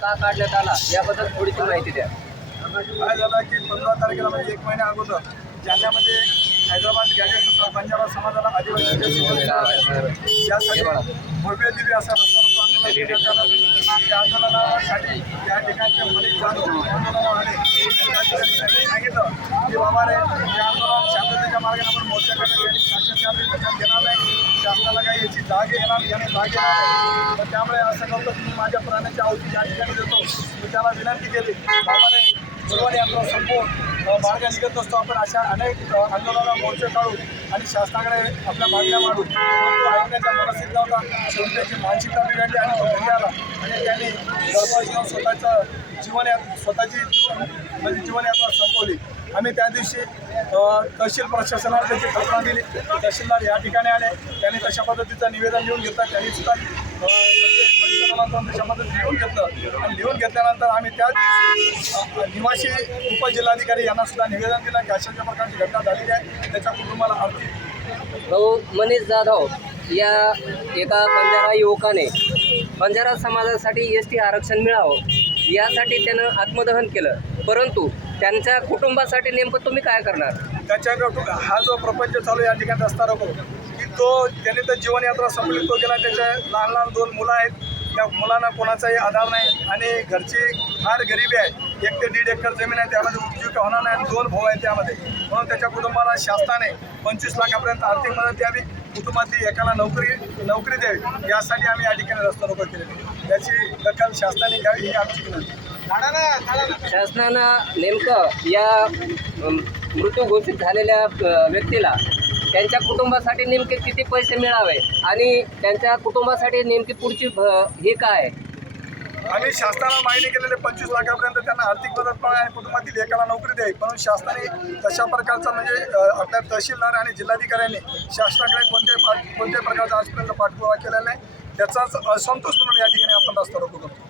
का काढण्यात आला याबद्दल थोडीशी माहिती द्या. काय झालं की पंधरा तारखेला म्हणजे एक महिन्या अगोदर जालन्यामध्ये हैदराबाद गॅजेट बंजारा समाजाला आदिवासी यासाठी भव्य दिव्य असा आंदोलनासाठी या ठिकाणचे त्या ठिकाणी त्यांनी सांगितलं की बाबा रे हे आंदोलन जागे येणार याने जागे येणार त्यामुळे असं नव्हतं की माझ्या प्राण्याची आवती ज्या ठिकाणी देतो. मी त्याला विनंती केली बाबाने रे यात्रा संपवून मार्ग निघत असतो. आपण अशा अनेक आंदोलनाला मोर्चे काढू आणि शासनाकडे आपल्या मागण्या मांडू परंतु ऐकण्याचा मनस्थित नव्हता. शेवटी मानसिकता बिघडली आणि तो घरी आला. आणि त्यांनी गळफास घेऊन स्वतःचं जीवन या- स्वतःची जीवन म्हणजे जीवनयात्रा संपवली. आम्ही त्या दिवशी तहसील प्रशासनाला त्याची कल्पना दिली. तहसीलदार या ठिकाणी आले. त्यांनी तशा पद्धतीचं निवेदन लिहून घेतलं. त्यांनी सुद्धा अ, म्हणजे लिहून घेतलं आणि लिहून घेतल्यानंतर आम्ही त्या निवासी उपजिल्हाधिकारी यांना सुद्धा निवेदन दिलं की अशा ज्या प्रकारची घटना झालेली आहे त्याच्या कुटुंबाला आर्थिक भाऊ मनीष जाधव या एका बंजारा युवकाने बंजारा समाजासाठी एस टी आरक्षण मिळावं यासाठी त्यानं आत्मदहन केलं. परंतु त्यांच्या कुटुंबासाठी नेमकं तुम्ही काय करणार? त्याच्या हा जो प्रपंच चालू या ठिकाणी रस्ता रोको. तो त्याने तर जीवनयात्रा संपली तो गेला. त्याच्या लहान लहान दोन मुलं आहेत. त्या मुलांना कोणाचाही आधार नाही. आणि घरची फार गरिबी आहे. एक ते दीड एकर जमीन आहे. त्यामध्ये उपजीविका होणार नाही. आणि दोन भाऊ आहेत त्यामध्ये. म्हणून त्याच्या कुटुंबाला शासनाने पंचवीस लाखापर्यंत आर्थिक मदत द्यावी. कुटुंबातली एकाला नोकरी नोकरी द्यावी. यासाठी आम्ही या ठिकाणी रस्ता रोको केले त्याची दखल शासनाने घ्यावी ही आमची विनंती शासनानं नेमकं या मृत्यू घोषित झालेल्या व्यक्तीला त्यांच्या कुटुंबासाठी नेमके किती पैसे मिळावे? आणि त्यांच्या कुटुंबासाठी नेमकी पुढची हे काय? आम्ही शासनाला मागणी केलेले पंचवीस लाखापर्यंत त्यांना आर्थिक मदत पण आणि कुटुंबातील एकाला नोकरी द्यावी. म्हणून शासनाने तशा प्रकारचा म्हणजे आपल्या तहसीलदार आणि जिल्हाधिकाऱ्यांनी शासनाकडे कोणत्याही पाठ कोणत्याही प्रकारचा आजपर्यंत पाठपुरावा केलेला नाही. त्याचाच असंतोष म्हणून या ठिकाणी आपण रस्ता रोको करतो.